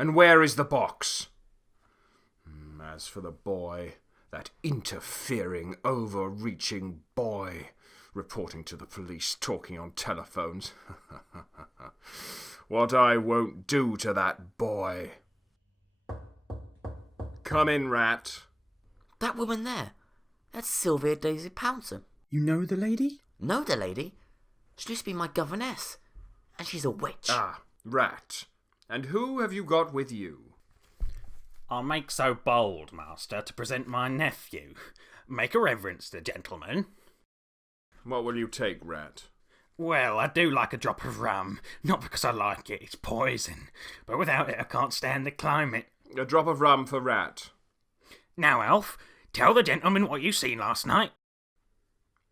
And where is the box? As for the boy, that interfering, overreaching boy, reporting to the police, talking on telephones. What I won't do to that boy. Come in, Rat. That woman there, that's Sylvia Daisy Pounson. You know the lady? Know the lady? She used to be my governess, and she's a witch. Ah, Rat. And who have you got with you? I'll make so bold, master, to present my nephew. Make a reverence, the gentleman. What will you take, Rat? Well, I do like a drop of rum. Not because I like it, it's poison. But without it, I can't stand the climate. A drop of rum for Rat. Now, Alf, tell the gentleman what you seen last night.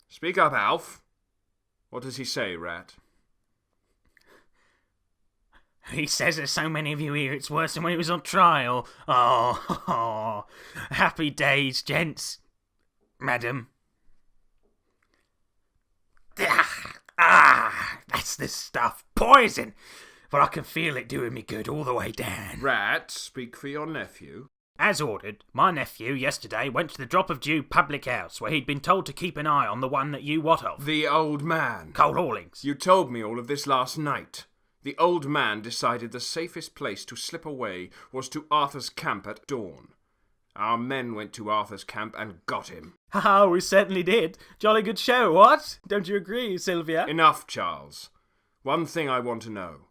Speak up, Alf. What does he say, Rat? He says there's so many of you here, it's worse than when he was on trial. Oh, happy days, gents. Madam. That's the stuff. Poison! But I can feel it doing me good all the way down. Rat, speak for your nephew. As ordered, my nephew yesterday went to the Drop of Dew public house where he'd been told to keep an eye on the one that you what of. The old man. Cole Hawlings. You told me all of this last night. The old man decided the safest place to slip away was to Arthur's camp at dawn. Our men went to Arthur's camp and got him. Ha, we certainly did. Jolly good show, what? Don't you agree, Sylvia? Enough, Charles. One thing I want to know.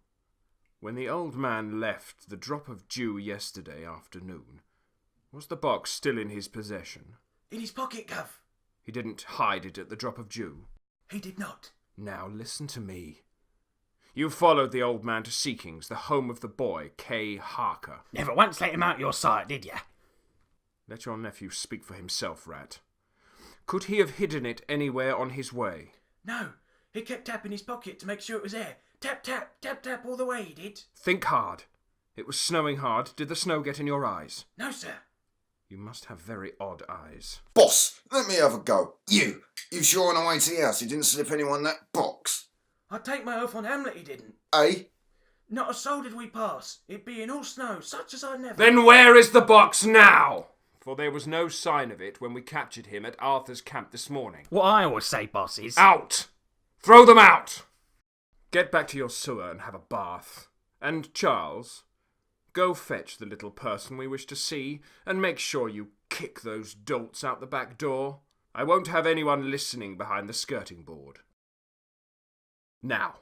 When the old man left the Drop of Dew yesterday afternoon, was the box still in his possession? In his pocket, Gov. He didn't hide it at the Drop of Dew? He did not. Now listen to me. You followed the old man to Seekings, the home of the boy, K. Harker. Never once let him out your sight, did ya? Let your nephew speak for himself, Rat. Could he have hidden it anywhere on his way? No. He kept tapping his pocket to make sure it was there. Tap, tap, tap, tap all the way, he did. Think hard. It was snowing hard. Did the snow get in your eyes? No, sir. You must have very odd eyes. Boss, let me have a go. You sure on the way to the house he didn't slip anyone that box? I'd take my oath on Hamlet he didn't. Eh? Not a soul did we pass. It being all snow, such as I never... Then where is the box now? For there was no sign of it when we captured him at Arthur's camp this morning. What I always say, boss, is... Out! Throw them out! Get back to your sewer and have a bath. And, Charles, go fetch the little person we wish to see, and make sure you kick those dolts out the back door. I won't have anyone listening behind the skirting board. Now,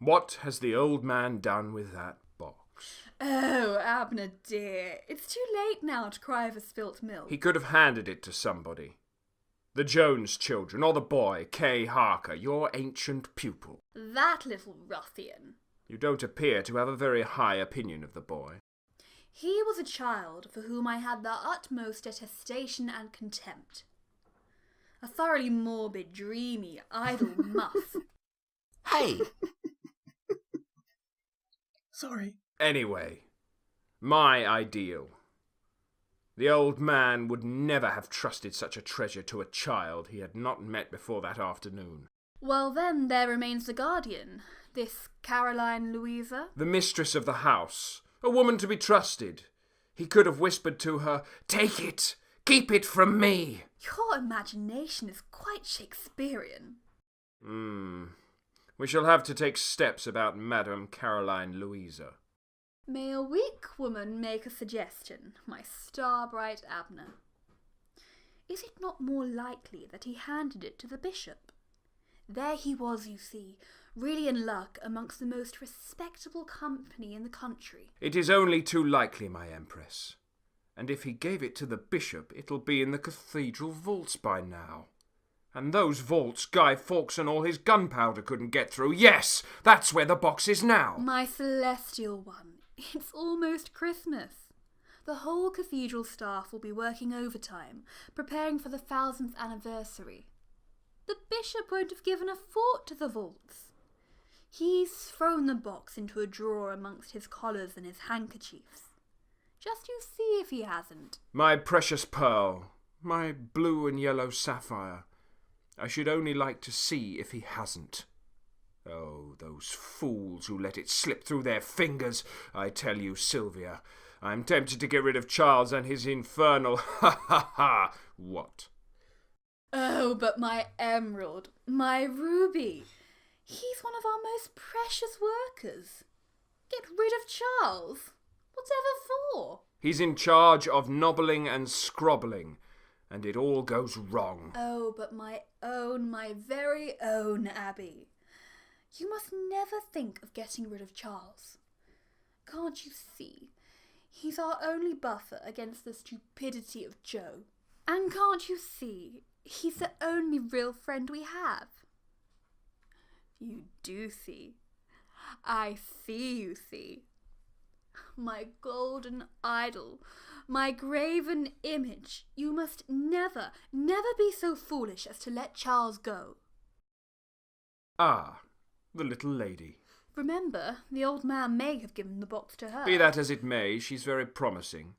what has the old man done with that box? Oh, Abner dear, it's too late now to cry over spilt milk. He could have handed it to somebody. The Jones children, or the boy, K. Harker, your ancient pupil. That little ruffian. You don't appear to have a very high opinion of the boy. He was a child for whom I had the utmost detestation and contempt. A thoroughly morbid, dreamy, idle muff. Hey! Sorry. Anyway, my ideal. The old man would never have trusted such a treasure to a child he had not met before that afternoon. Well then, there remains the guardian, this Caroline Louisa. The mistress of the house, a woman to be trusted. He could have whispered to her, "Take it! Keep it from me!" Your imagination is quite Shakespearean. We shall have to take steps about Madame Caroline Louisa. May a weak woman make a suggestion, my star-bright Abner? Is it not more likely that he handed it to the bishop? There he was, you see, really in luck amongst the most respectable company in the country. It is only too likely, my Empress. And if he gave it to the bishop, it'll be in the cathedral vaults by now. And those vaults Guy Fawkes and all his gunpowder couldn't get through. Yes, that's where the box is now. My celestial one, it's almost Christmas. The whole cathedral staff will be working overtime, preparing for the 1000th anniversary. The bishop won't have given a thought to the vaults. He's thrown the box into a drawer amongst his collars and his handkerchiefs. Just you see if he hasn't. My precious pearl, my blue and yellow sapphire. I should only like to see if he hasn't. Oh, those fools who let it slip through their fingers. I tell you, Sylvia, I'm tempted to get rid of Charles and his infernal ha. What? Oh, but my emerald, my ruby. He's one of our most precious workers. Get rid of Charles? Whatever for? He's in charge of nobbling and scrobbling, and it all goes wrong. Oh, but my very own Abby. You must never think of getting rid of Charles. Can't you see? He's our only buffer against the stupidity of Joe. And can't you see? He's the only real friend we have. You do see. I see you see. My golden idol, my graven image, you must never be so foolish as to let Charles go. Ah, the little lady. Remember, the old man may have given the box to her. Be that as it may, she's very promising.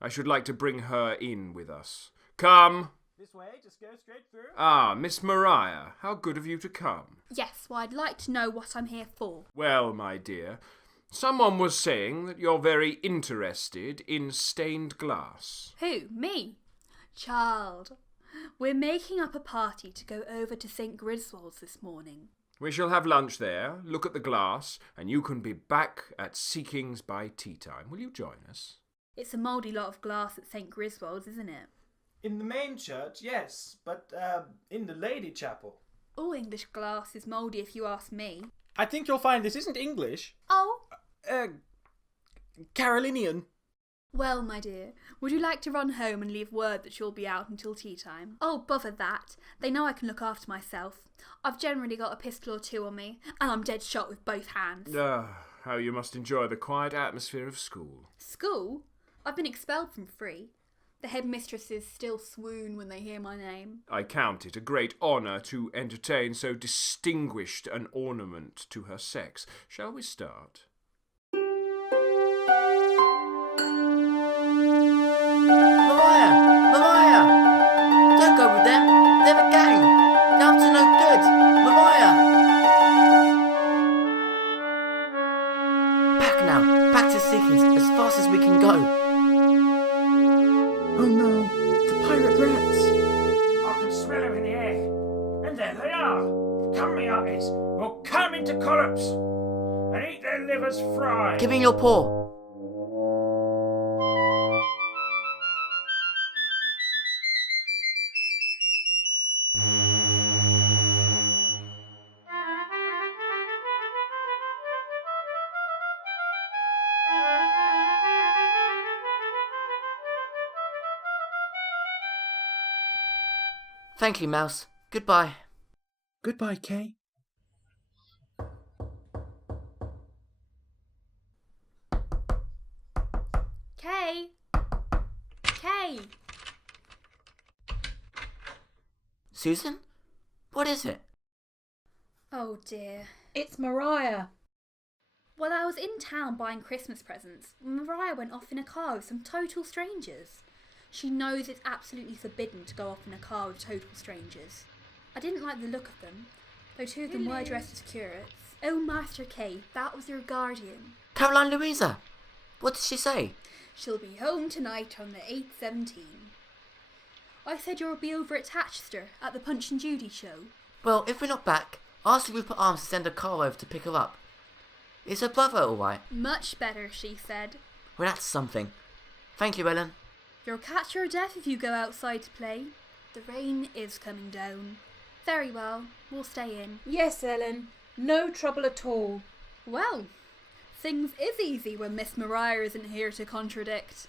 I should like to bring her in with us. Come! This way, just go straight through. Ah, Miss Mariah, how good of you to come. Yes, well, I'd like to know what I'm here for. Well, my dear, someone was saying that you're very interested in stained glass. Who? Me? Child, we're making up a party to go over to St. Griswold's this morning. We shall have lunch there, look at the glass, and you can be back at Seekings by tea time. Will you join us? It's a mouldy lot of glass at St. Griswold's, isn't it? In the main church, yes, but in the lady chapel. All English glass is mouldy if you ask me. I think you'll find this isn't English. Oh, Carolinian. well, my dear, would you like to run home and leave word that you'll be out until tea time? Oh, bother that. They know I can look after myself. I've generally got a pistol or two on me, and I'm dead shot with both hands. How you must enjoy the quiet atmosphere of school. School? I've been expelled from Free. The headmistresses still swoon when they hear my name. I count it a great honour to entertain so distinguished an ornament to her sex. Shall we start? Mariah! Don't go with them. They're a gang. They're up to no good. Mariah! Back now. Back to Seekings as fast as we can go. Oh no, the pirate rats. I can smell them in the air. And there they are. Come, me hearties. We'll cut 'em into collops and eat their livers fried. Give me your paw. Thank you, Mouse. Goodbye. Goodbye, Kay. Kay! Kay! Susan? What is it? Oh dear. It's Mariah. Well, I was in town buying Christmas presents when Mariah went off in a car with some total strangers. She knows it's absolutely forbidden to go off in a car with total strangers. I didn't like the look of them, though two of them were dressed as curates. Oh, Master K, that was your guardian. Caroline Louisa. What did she say? She'll be home tonight on the 8:17. I said you'll be over at Hatchester at the Punch and Judy show. Well, if we're not back, ask Rupert Arms to send a car over to pick her up. Is her brother all right? Much better, she said. Well, that's something. Thank you, Ellen. You'll catch your death if you go outside to play. The rain is coming down. Very well, we'll stay in. Yes, Ellen. No trouble at all. Well, things is easy when Miss Mariah isn't here to contradict.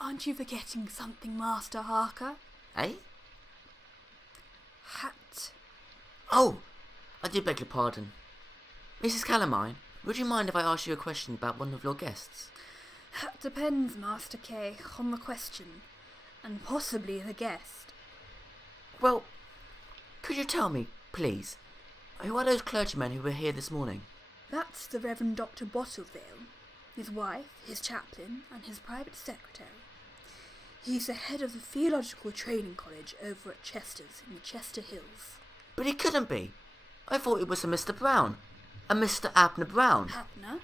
Aren't you forgetting something, Master Harker? Eh? Hat. Oh, I do beg your pardon. Mrs. Calamine, would you mind if I asked you a question about one of your guests? That depends, Master K, on the question, and possibly the guest. Well, could you tell me, please, who are those clergymen who were here this morning? That's the Reverend Dr. Bottledale, his wife, his chaplain, and his private secretary. He's the head of the Theological Training College over at Chester's in the Chester Hills. But he couldn't be. I thought it was a Mr. Brown. A Mr. Abner Brown. Abner?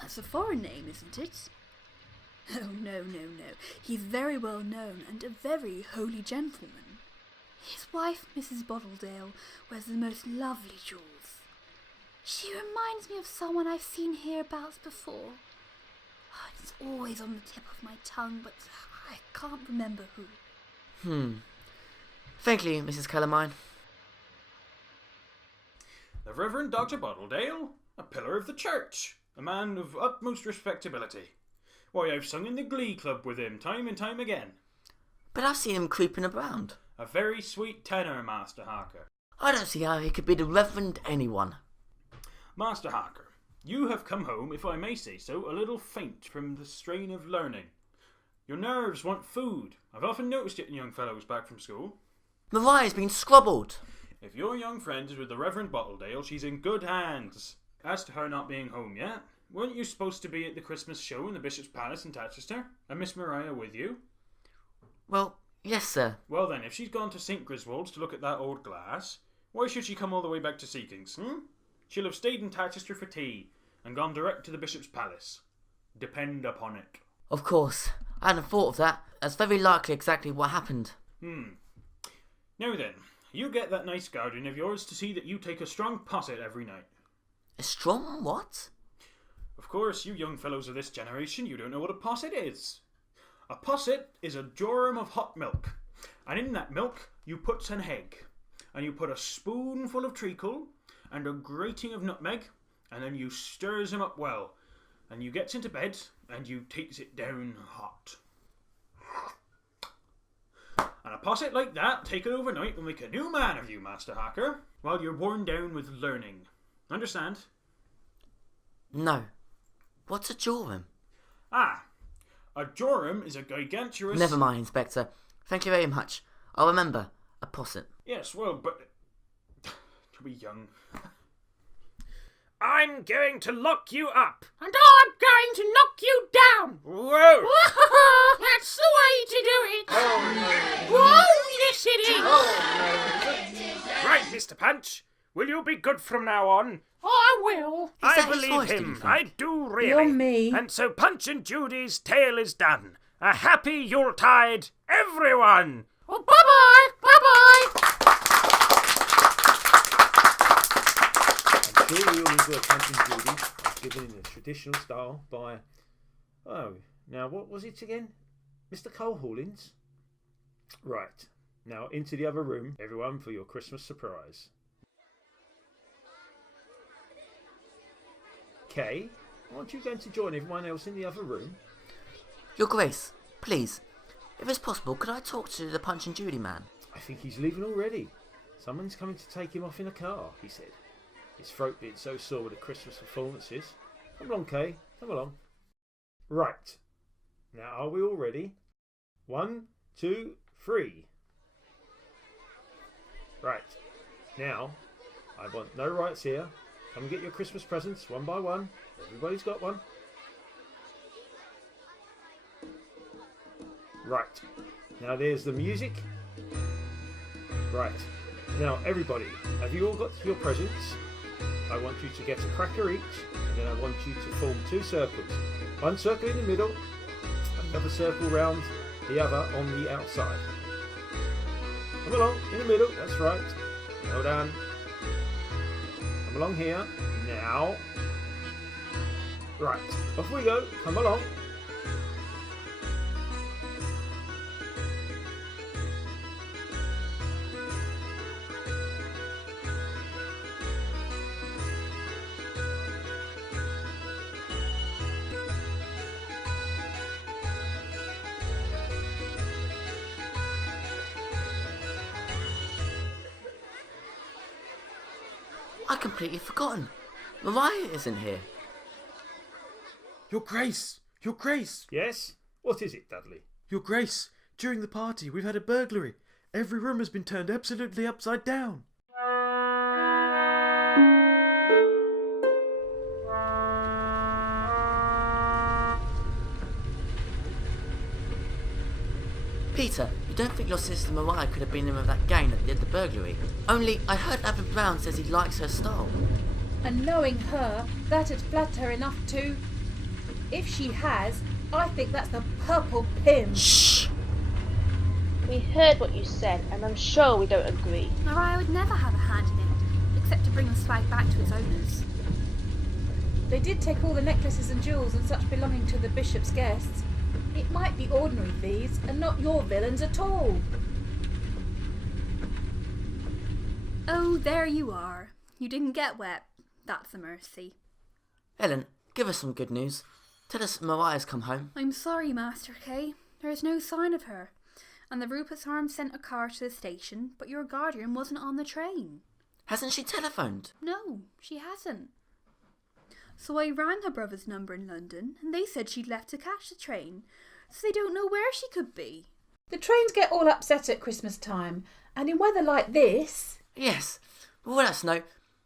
That's a foreign name, isn't it? Oh, no. He's very well known and a very holy gentleman. His wife, Mrs. Bottledale, wears the most lovely jewels. She reminds me of someone I've seen hereabouts before. Oh, it's always on the tip of my tongue, but I can't remember who. Thank you, Mrs. Kellermine. The Reverend Dr. Bottledale, a pillar of the church, a man of utmost respectability. Why, I've sung in the glee club with him time and time again. But I've seen him creeping around. A very sweet tenor, Master Harker. I don't see how he could be the Reverend anyone. Master Harker, you have come home, if I may say so, a little faint from the strain of learning. Your nerves want food. I've often noticed it in young fellows back from school. Mariah's been scrobbled. If your young friend is with the Reverend Bottledale, she's in good hands. As to her not being home yet, weren't you supposed to be at the Christmas show in the Bishop's Palace in Tatchester? And Miss Mariah with you? Well, yes, sir. Well then, if she's gone to St. Griswold's to look at that old glass, why should she come all the way back to Seekings, She'll have stayed in Tatchester for tea, and gone direct to the Bishop's Palace. Depend upon it. Of course. I hadn't thought of that. That's very likely exactly what happened. Now then, you get that nice guardian of yours to see that you take a strong posset every night. A strong what? Of course, you young fellows of this generation, you don't know what a posset is. A posset is a jorum of hot milk, and in that milk you put an egg, and you put a spoonful of treacle, and a grating of nutmeg, and then you stirs him up well, and you gets into bed, and you takes it down hot. And a posset like that, taken overnight, will make a new man of you, Master Harker, while you're worn down with learning. Understand? No. What's a jorum? Ah, a jorum is a gigantuous... Never mind, Inspector. Thank you very much. I'll remember. A posset. Yes, well, but... to be young. I'm going to lock you up. And I'm going to knock you down. Whoa! That's the way to do it. Whoa, yes it is. Right, Mr. Punch. Will you be good from now on? I will. I that his believe voice, do you him. think? I do really. You're me. And so Punch and Judy's tale is done. A happy Yuletide, everyone! Oh, bye-bye. I'm sure we all enjoy Punch and Judy, given in a traditional style by... Oh, now what was it again? Mr. Cole Hawlins? Right, now into the other room, everyone, for your Christmas surprise. Kay, aren't you going to join everyone else in the other room? Your Grace, please, if it's possible, could I talk to the Punch and Judy man? I think he's leaving already. Someone's coming to take him off in a car, he said. His throat being so sore with the Christmas performances. Come along, Kay, come along. Right, now are we all ready? 1, 2, 3. Right, now, I want no rights here. Come and get your Christmas presents one by one. Everybody's got one. Right, now there's the music. Right, now everybody, have you all got your presents? I want you to get a cracker each, and then I want you to form 2 circles. One circle in the middle, another circle round the other on the outside. Come along, in the middle, that's right. Well done. Come along here. Now. Right, off we go. Come along. I'd completely forgotten. Mariah isn't here. Your Grace, Your Grace! Yes? What is it, Dudley? Your Grace, during the party we've had a burglary. Every room has been turned absolutely upside down. Peter, you don't think your sister Mariah could have been in with that gang that did the burglary? Only, I heard Abner Brown says he likes her style. And knowing her, that'd flatter her enough to... If she has, I think that's the purple pin. Shh! We heard what you said, and I'm sure we don't agree. Mariah would never have a hand in it, except to bring the swag back to its owners. They did take all the necklaces and jewels and such belonging to the bishop's guests. It might be ordinary thieves and not your villains at all. Oh, there you are. You didn't get wet. That's a mercy. Ellen, give us some good news. Tell us Mariah's come home. I'm sorry, Master K. There is no sign of her. And the Rupert's Arms sent a car to the station, but your guardian wasn't on the train. Hasn't she telephoned? No, she hasn't. So I rang her brother's number in London, and they said she'd left to catch the train, so they don't know where she could be. The trains get all upset at Christmas time, and in weather like this... Yes. Well, let us know.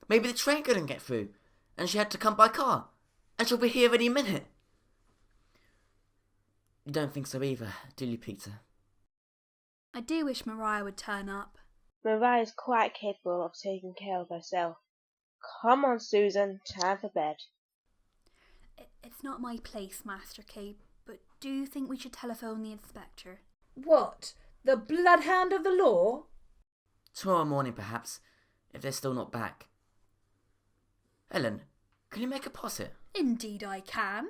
Maybe the train couldn't get through, and she had to come by car, and she'll be here any minute. You don't think so either, do you, Peter? I do wish Mariah would turn up. Mariah is quite capable of taking care of herself. Come on, Susan, time for bed. It's not my place, Master K, but do you think we should telephone the inspector? What? The bloodhound of the law? Tomorrow morning, perhaps, if they're still not back. Ellen, can you make a posset? Indeed I can.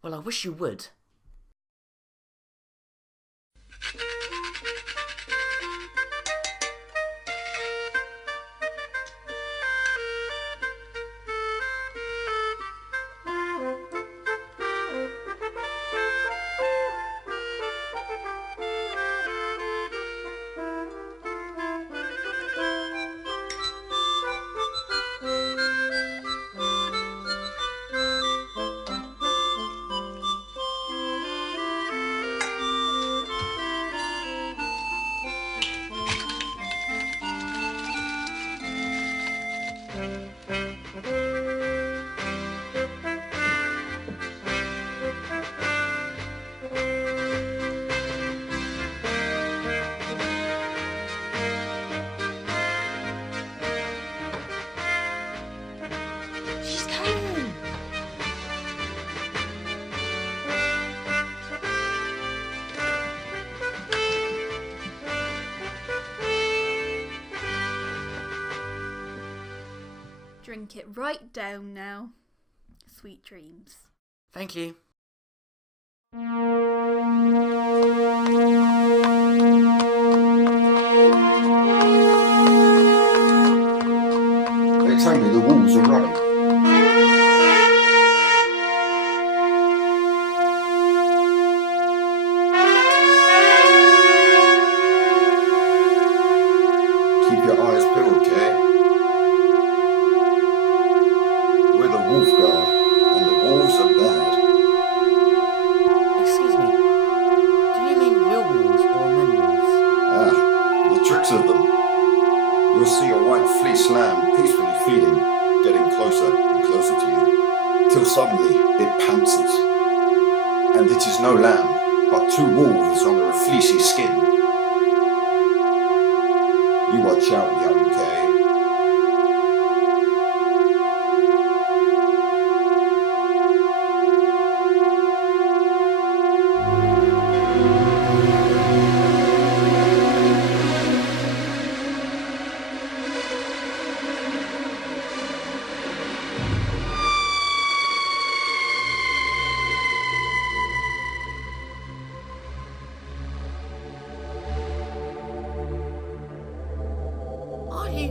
Well, I wish you would. Drink it right down now. Sweet dreams. Thank you. They tell me the wolves are running. Keep your eyes peeled, Kay. We're the wolf guard, and the wolves are bad. Excuse me. Do you mean real wolves or men wolves? Ah, the tricks of them. You'll see a white fleece lamb peacefully feeding, getting closer and closer to you, till suddenly it pounces. And it is no lamb, but two wolves under a fleecy skin. You watch out, young Kay. Are you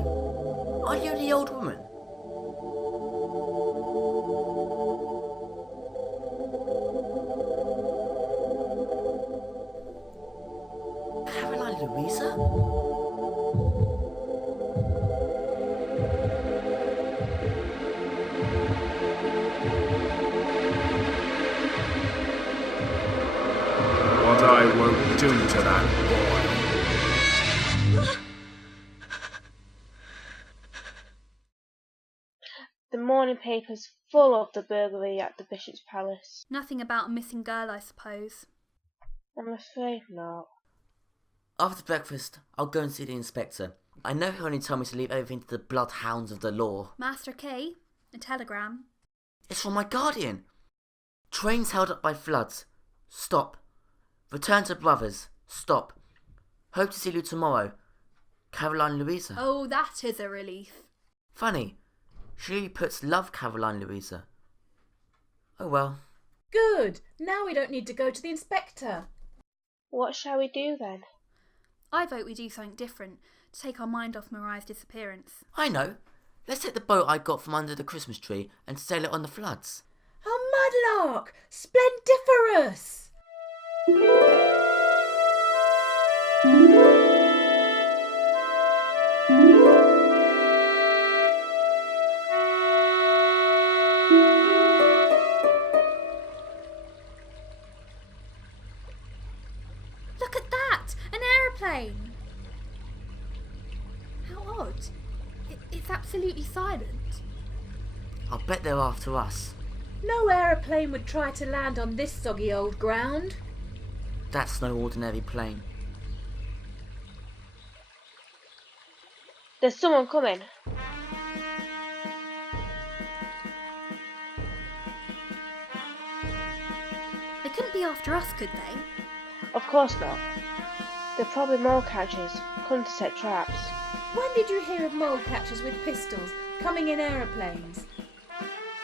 won't do to that boy. The morning paper's full of the burglary at the Bishop's Palace. Nothing about a missing girl, I suppose. I'm afraid not. After breakfast, I'll go and see the inspector. I know he'll only tell me to leave everything to the bloodhounds of the law. Master K, a telegram. It's from my guardian. Trains held up by floods. Stop. Return to Brothers. Stop. Hope to see you tomorrow. Caroline Louisa. Oh, that is a relief. Funny. She puts love Caroline Louisa. Oh well. Good. Now we don't need to go to the inspector. What shall we do then? I vote we do something different to take our mind off Mariah's disappearance. I know. Let's take the boat I got from under the Christmas tree and sail it on the floods. A mudlark! Splendiferous! Look at that! An aeroplane! How odd. It's absolutely silent. I'll bet they're after us. No aeroplane would try to land on this soggy old ground. That's no ordinary plane. There's someone coming. They couldn't be after us, could they? Of course not. They're probably mole catchers, come to set traps. When did you hear of mole catchers with pistols coming in aeroplanes?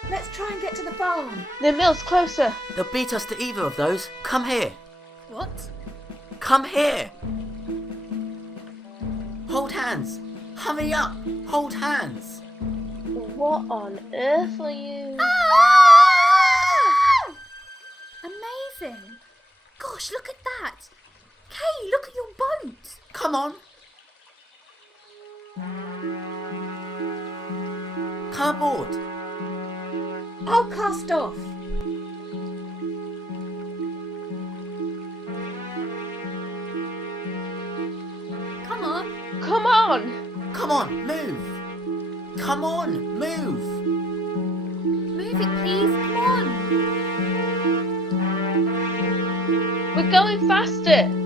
Let's try and get to the farm. The mill's closer. They'll beat us to either of those. Come here. What? Come here. Hold hands. Hurry up. Hold hands. What on earth are you? Ah! Amazing. Gosh, look at that. Kay, look at your boat. Come on. Come aboard. I'll cast off. Come on. Come on! Come on, move. Come on, move. Move it, please. Come on. We're going faster!